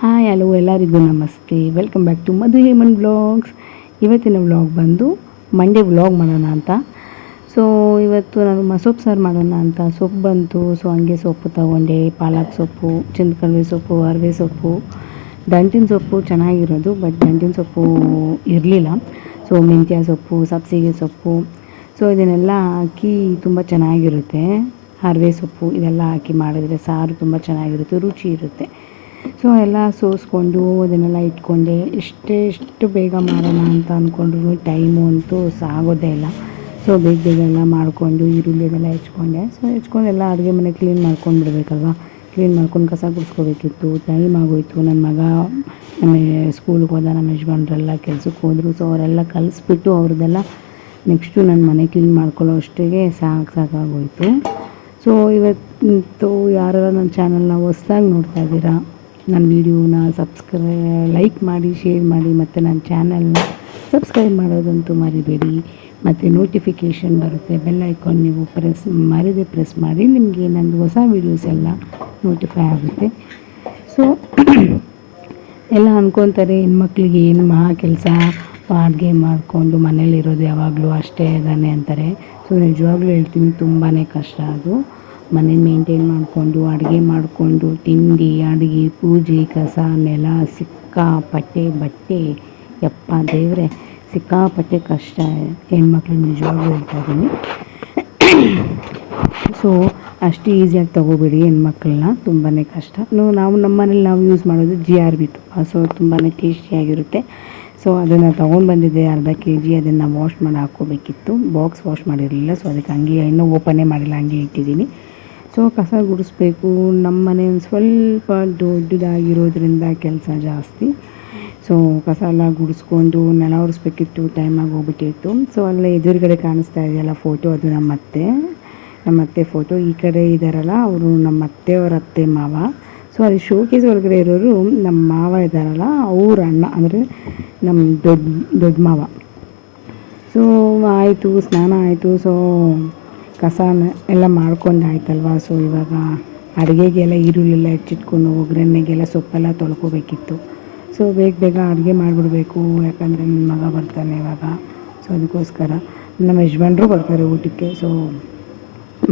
Hi hello ಎಲ್ಲರಿಗೂ ನಮಸ್ತೆ. Welcome back to Madhu Heman vlogs ಇವತ್ತಿನ ವ್ಲಾಗ್ ಬಂದು ಮಂಡೇ ವ್ಲಾಗ್ ಮಾಡೋಣ ಅಂತ. ಸೊ ಇವತ್ತು ನಾನು ಮಸೊಪ್ಪು ಸಾರು ಮಾಡೋಣ ಅಂತ. ಸೊಪ್ಪು ಬಂತು. ಸೊ ಹಂಗೆ ಸೊಪ್ಪು ತಗೊಂಡೆ. ಪಾಲಕ್ ಸೊಪ್ಪು ಚಿಂತಕಲ್ವೆ ಸೊಪ್ಪು, ಅರವೆ ಸೊಪ್ಪು, ದಂಟಿನ ಸೊಪ್ಪು ಚೆನ್ನಾಗಿರೋದು ಬಟ್ ದಂಟಿನ ಸೊಪ್ಪು ಇರಲಿಲ್ಲ. ಸೊ ಮೆಂತ್ಯ ಸೊಪ್ಪು, ಸಬ್ಸಿಗೆ ಸೊಪ್ಪು. ಸೊ ಇದನ್ನೆಲ್ಲ ಹಾಕಿ ತುಂಬ ಚೆನ್ನಾಗಿರುತ್ತೆ. ಹರವೆ ಸೊಪ್ಪು ಇದೆಲ್ಲ ಹಾಕಿ ಮಾಡಿದ್ರೆ ಸಾರು ತುಂಬ ಚೆನ್ನಾಗಿರುತ್ತೆ, ರುಚಿ ಇರುತ್ತೆ. ಸೊ ಎಲ್ಲ ಸೋಸ್ಕೊಂಡು ಅದನ್ನೆಲ್ಲ ಇಟ್ಕೊಂಡೆ. ಎಷ್ಟು ಬೇಗ ಮಾಡೋಣ ಅಂತ ಅಂದ್ಕೊಂಡ್ರು ಟೈಮು ಅಂತೂ ಸಾಗೋದೇ ಇಲ್ಲ. ಸೊ ಬೇಗ ಬೇಗ ಎಲ್ಲ ಮಾಡಿಕೊಂಡು ಈರುಳ್ಳಿ ಅದೆಲ್ಲ ಹೆಚ್ಕೊಂಡೆ. ಸೊ ಹೆಚ್ಕೊಂಡು ಎಲ್ಲ ಅಡುಗೆ ಮನೆ ಕ್ಲೀನ್ ಮಾಡ್ಕೊಂಡು ಬಿಡಬೇಕಲ್ವಾ? ಕ್ಲೀನ್ ಮಾಡ್ಕೊಂಡು ಕಸ ಗುಡಿಸ್ಕೋಬೇಕಿತ್ತು. ಟೈಮ್ ಆಗೋಯ್ತು. ನನ್ನ ಮಗ, ನಮ್ಮ ಸ್ಕೂಲ್ಗೆ ಹೋದ ನಮ್ಮ ಯಜಮಾನ್ರೆಲ್ಲ ಕೆಲ್ಸಕ್ಕೆ ಹೋದರು. ಸೊ ಅವರೆಲ್ಲ ಕಲಿಸ್ಬಿಟ್ಟು ಅವ್ರದ್ದೆಲ್ಲ ನೆಕ್ಸ್ಟು ನನ್ನ ಮನೆ ಕ್ಲೀನ್ ಮಾಡ್ಕೊಳ್ಳೋ ಅಷ್ಟಿಗೆ ಸಾಕು ಸಾಕಾಗೋಯಿತು. ಸೊ ಇವತ್ತು ಯಾರು ನನ್ನ ಚಾನಲ್ನ ಹೊಸ್ದಾಗಿ ನೋಡ್ತಾ ಇದ್ದೀರಾ? ನನ್ನ ವೀಡಿಯೋನ ಸಬ್ಸ್ಕ್ರೈ ಲೈಕ್ ಮಾಡಿ ಶೇರ್ ಮಾಡಿ ಮತ್ತು ನನ್ನ ಚಾನಲ್ನ ಸಬ್ಸ್ಕ್ರೈಬ್ ಮಾಡೋದಂತೂ ಮರಿಬೇಡಿ. ಮತ್ತು ನೋಟಿಫಿಕೇಷನ್ ಬರುತ್ತೆ ಬೆಲ್ ಐಕಾನ್ ನೀವು ಪ್ರೆಸ್ ಮರದೆ ಪ್ರೆಸ್ ಮಾಡಿ, ನಿಮಗೆ ನಂದು ಹೊಸ ವೀಡಿಯೋಸ್ ಎಲ್ಲ ನೋಟಿಫೈ ಆಗುತ್ತೆ. ಸೊ ಎಲ್ಲ ಅಂದ್ಕೊತಾರೆ ಹೆಣ್ಮಕ್ಳಿಗೆ ಏನು ಮಹಾ ಕೆಲಸ? ಅಡುಗೆ ಮಾಡಿಕೊಂಡು ಮನೇಲಿರೋದು ಯಾವಾಗಲೂ ಅಷ್ಟೇ ಇದ್ದಾನೆ ಅಂತಾರೆ. ಸೊ ನಿಜವಾಗ್ಲೂ ಹೇಳ್ತೀನಿ ತುಂಬಾ ಕಷ್ಟ ಅದು. ಮನೆ ಮೇಂಟೈನ್ ಮಾಡಿಕೊಂಡು, ಅಡುಗೆ ಮಾಡಿಕೊಂಡು, ತಿಂಡಿ, ಅಡುಗೆ, ಪೂಜೆ, ಕಸ, ನೆಲ, ಸಿಕ್ಕಾಪಟ್ಟೆ ಬಟ್ಟೆ. ಯಪ್ಪ ದೇವರೇ, ಸಿಕ್ಕಾಪಟ್ಟೆ ಕಷ್ಟ. ಹೆಣ್ಮಕ್ಳು ನಿಜವಾಗ್ಲೂ ಹೇಳ್ತಾ ಇದ್ದೀನಿ ಸೊ ಅಷ್ಟು ಈಸಿಯಾಗಿ ತೊಗೋಬೇಡಿ ಹೆಣ್ಮಕ್ಳನ್ನ. ತುಂಬಾ ಕಷ್ಟ. ನಾವು ನಮ್ಮ ಮನೇಲಿ ನಾವು ಯೂಸ್ ಮಾಡೋದು ಜಿ ಆರ್ ಬಿ ತುಪ್ಪ ಸೊ ತುಂಬಾ ಟೇಸ್ಟಿಯಾಗಿರುತ್ತೆ ಸೊ ಅದನ್ನು ತೊಗೊಂಡು ಬಂದಿದ್ದೆ ಅರ್ಧ ಕೆ ಜಿ ಅದನ್ನು ವಾಶ್ ಮಾಡಿ ಹಾಕ್ಕೋಬೇಕಿತ್ತು. ಬಾಕ್ಸ್ ವಾಶ್ ಮಾಡಿರಲಿಲ್ಲ. ಸೊ ಅದಕ್ಕೆ ಹಂಗೆ ಇನ್ನೂ ಓಪನೇ ಮಾಡಿಲ್ಲ. ಹಂಗೆ ಇಟ್ಟಿದ್ದೀನಿ. ಸೊ ಕಸ ಗುಡಿಸ್ಬೇಕು, ನಮ್ಮ ಮನೆ ಒಂದು ಸ್ವಲ್ಪ ದೊಡ್ಡದಾಗಿರೋದ್ರಿಂದ ಕೆಲಸ ಜಾಸ್ತಿ. ಸೊ ಕಸ ಎಲ್ಲ ಗುಡಿಸ್ಕೊಂಡು ನೆಲ ಒರೆಸ್ಬೇಕಿತ್ತು ಟೈಮಾಗಿ ಹೋಗ್ಬಿಟ್ಟಿತ್ತು. ಸೊ ಅಲ್ಲೇ ಎದುರುಗಡೆ ಕಾಣಿಸ್ತಾ ಇದೆಯಲ್ಲ ಫೋಟೋ ಅದು ನಮ್ಮ ಅತ್ತೆ. ನಮ್ಮ ಅತ್ತೆ ಫೋಟೋ ಈ ಕಡೆ ಇದ್ದಾರಲ್ಲ ಅವರು ನಮ್ಮ ಅತ್ತೆಯವರ ಅತ್ತೆ ಮಾವ. ಸೊ ಅದು ಶೋಕೇಸ್ ಒಳಗಡೆ ಇರೋರು ನಮ್ಮ ಮಾವ ಇದ್ದಾರಲ್ಲ ಅವ್ರ ಅಣ್ಣ, ಅಂದರೆ ನಮ್ಮ ದೊಡ್ಡ ದೊಡ್ಡ ಮಾವ. ಸೊ ಆಯಿತು, ಸ್ನಾನ ಆಯಿತು. ಸೊ ಕಸನ ಎಲ್ಲ ಮಾಡ್ಕೊಂಡು ಆಯ್ತಲ್ವ ಸೊ ಇವಾಗ ಅಡುಗೆಗೆಲ್ಲ ಈರುಳ್ಳೆಲ್ಲ ಹೆಚ್ಚಿಟ್ಕೊಂಡು ಒಗ್ಗರಣೆಗೆಲ್ಲ ಸೊಪ್ಪೆಲ್ಲ ತೊಳ್ಕೊಬೇಕಿತ್ತು. ಸೊ ಬೇಗ ಬೇಗ ಅಡುಗೆ ಮಾಡಿಬಿಡ್ಬೇಕು, ಯಾಕಂದರೆ ನನ್ನ ಮಗ ಬರ್ತಾನೆ ಇವಾಗ. ಸೊ ಅದಕ್ಕೋಸ್ಕರ ನಮ್ಮ ಯಜಮಾನ್ರು ಬರ್ತಾರೆ ಊಟಕ್ಕೆ. ಸೊ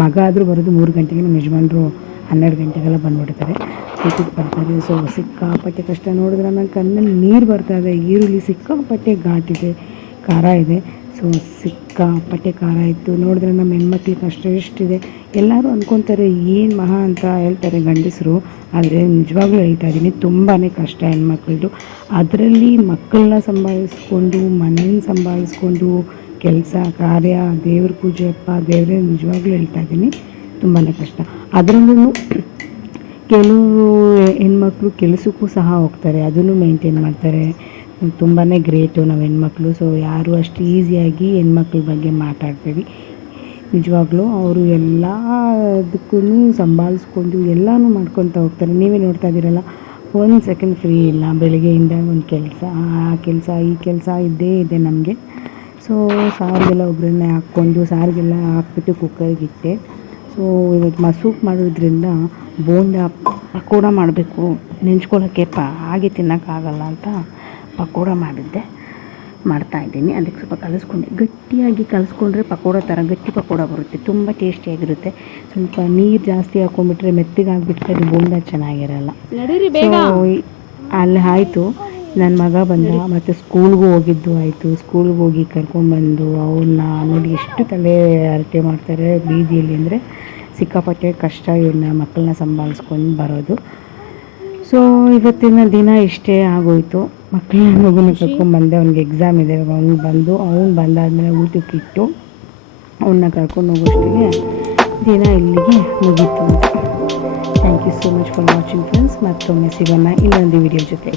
ಮಗ ಆದರೂ ಬರೋದು ಮೂರು ಗಂಟೆಗೆ, ನಮ್ಮ ಯಜಮಾನ್ರು ಹನ್ನೆರಡು ಗಂಟೆಗೆಲ್ಲ ಬಂದುಬಿಡ್ತಾರೆ. ಊಟಕ್ಕೆ ಬರ್ತಾರೆ. ಸೊ ಸಿಕ್ಕಾಪಟ್ಟೆ ಕಷ್ಟ. ನೋಡಿದ್ರೆ ನನ್ನ ಕಣ್ಣಲ್ಲಿ ನೀರು ಬರ್ತಾ ಇದೆ. ಈರುಳ್ಳಿ ಸಿಕ್ಕಾಪಟ್ಟೆ ಘಾಟಿದೆ, ಖಾರ ಇದೆ. ಸೊ ಸಿಕ್ಕಾಪಟ್ಟೆ ಖಾರ ಇತ್ತು, ನೋಡಿದ್ರೆ ನಮ್ಮ ಹೆಣ್ಮಕ್ಳಿಗೆ ಕಷ್ಟ ಎಷ್ಟಿದೆ. ಎಲ್ಲರೂ ಅಂದ್ಕೊತಾರೆ ಏನು ಮಹಾ ಅಂತ ಹೇಳ್ತಾರೆ ಗಂಡಸರು. ಆದರೆ ನಿಜವಾಗ್ಲೂ ಹೇಳ್ತಾ ಇದ್ದೀನಿ ತುಂಬಾ ಕಷ್ಟ ಹೆಣ್ಮಕ್ಳದ್ದು. ಅದರಲ್ಲಿ ಮಕ್ಕಳನ್ನ ಸಂಭಾಳಿಸ್ಕೊಂಡು, ಮನೇನ ಸಂಭಾಳಿಸ್ಕೊಂಡು ಕೆಲಸ, ಕಾರ್ಯ, ದೇವ್ರ ಪೂಜೆ ಅಪ್ಪ, ದೇವರೇ ನಿಜವಾಗ್ಲೂ ಹೇಳ್ತಾ ಇದ್ದೀನಿ ತುಂಬಾ ಕಷ್ಟ. ಅದರಲ್ಲೂ ಕೆಲವು ಹೆಣ್ಮಕ್ಳು ಕೆಲಸಕ್ಕೂ ಸಹ ಹೋಗ್ತಾರೆ, ಅದನ್ನು ಮೇಂಟೈನ್ ಮಾಡ್ತಾರೆ. ತುಂಬಾ ಗ್ರೇಟು ನಾವು ಹೆಣ್ಮಕ್ಳು. ಸೊ ಯಾರು ಅಷ್ಟು ಈಸಿಯಾಗಿ ಹೆಣ್ಮಕ್ಳ ಬಗ್ಗೆ ಮಾತಾಡ್ತೀವಿ ನಿಜವಾಗ್ಲೂ ಅವರು ಎಲ್ಲದಕ್ಕೂ ಸಂಭಾಳಿಸ್ಕೊಂಡು ಎಲ್ಲನೂ ಮಾಡ್ಕೊತ ಹೋಗ್ತಾರೆ. ನೀವೇ ನೋಡ್ತಾ ಇದ್ದೀರಲ್ಲ, ಒಂದು ಸೆಕೆಂಡ್ ಫ್ರೀ ಇಲ್ಲ. ಬೆಳಗ್ಗೆಯಿಂದ ಒಂದು ಕೆಲಸ. ಆ ಕೆಲಸ, ಈ ಕೆಲಸ ಇದ್ದೇ ಇದೆ ನಮಗೆ. ಸೊ ಸಾರಿಗೆಲ್ಲ ಒಗ್ಗರಣೆ ಹಾಕ್ಕೊಂಡು, ಸಾರಿಗೆಲ್ಲ ಹಾಕ್ಬಿಟ್ಟು ಕುಕ್ಕರ್ಗಿಟ್ಟೆ ಸೊ ಇವತ್ತು ಮಸೂಪ್ ಮಾಡೋದ್ರಿಂದ ಬೋಂಡ ಪಕೋಡ ಮಾಡಬೇಕು. ನೆಂಚ್ಕೊಳ್ಳೋಕ್ಕೆ ಪ, ಹಾಗೆ ತಿನ್ನೋಕ್ಕಾಗಲ್ಲ ಅಂತ ಪಕೋಡ ಮಾಡಿದ್ದೆ ಮಾಡ್ತಾ ಇದ್ದೀನಿ. ಅದಕ್ಕೆ ಸ್ವಲ್ಪ ಕಲಿಸ್ಕೊಂಡೆ. ಗಟ್ಟಿಯಾಗಿ ಕಲಿಸ್ಕೊಂಡ್ರೆ ಪಕೋಡ ಥರ ಗಟ್ಟಿ ಪಕೋಡ ಬರುತ್ತೆ. ತುಂಬ ಟೇಸ್ಟಿಯಾಗಿರುತ್ತೆ. ಸ್ವಲ್ಪ ನೀರು ಜಾಸ್ತಿ ಹಾಕ್ಕೊಂಡ್ಬಿಟ್ರೆ ಮೆತ್ತಗಾಗ್ಬಿಟ್ರೆ ಅದು ಬೋಂಡ ಚೆನ್ನಾಗಿರಲ್ಲ. ಸೊ ಅಲ್ಲಿ ಆಯಿತು. ನನ್ನ ಮಗ ಬಂದ. ಮತ್ತು ಸ್ಕೂಲ್ಗೂ ಹೋಗಿದ್ದು ಆಯಿತು. ಸ್ಕೂಲ್ಗೆ ಹೋಗಿ ಕರ್ಕೊಂಡ್ಬಂದು ಅವ್ರನ್ನ ನೋಡಿ ಎಷ್ಟು ತಲೆ ಅರಟೆ ಮಾಡ್ತಾರೆ ಬೀದಿಯಲ್ಲಿ ಅಂದರೆ ಸಿಕ್ಕಾಪಟ್ಟೆ ಕಷ್ಟ ಇವ್ರನ್ನ ಮಕ್ಕಳನ್ನ ಸಂಭಾಳಿಸ್ಕೊಂಡು ಬರೋದು. ಸೊ ಇವತ್ತಿನ ದಿನ ಇಷ್ಟೇ ಆಗೋಯ್ತು. ಮಕ್ಕಳನ್ನ ಮಗುನ ಕರ್ಕೊಂಡ್ಬಂದೆ ಅವ್ನಿಗೆ ಎಕ್ಸಾಮ್ ಇದೆ ಅವ್ನು ಬಂದು ಅವ್ನು ಬಂದಾದಮೇಲೆ ಊಟಕ್ಕಿಟ್ಟು ಅವನ್ನ ಕರ್ಕೊಂಡು ಹೋಗೋಷ್ಟಿಗೆ ದಿನ ಇಲ್ಲಿಗೆ ಮುಗೀತು ಅಂತ. Thank you so much for watching friends ಮತ್ತೊಮ್ಮೆ ಸಿಗೋಣ ಇನ್ನೊಂದು ವಿಡಿಯೋ ಜೊತೆ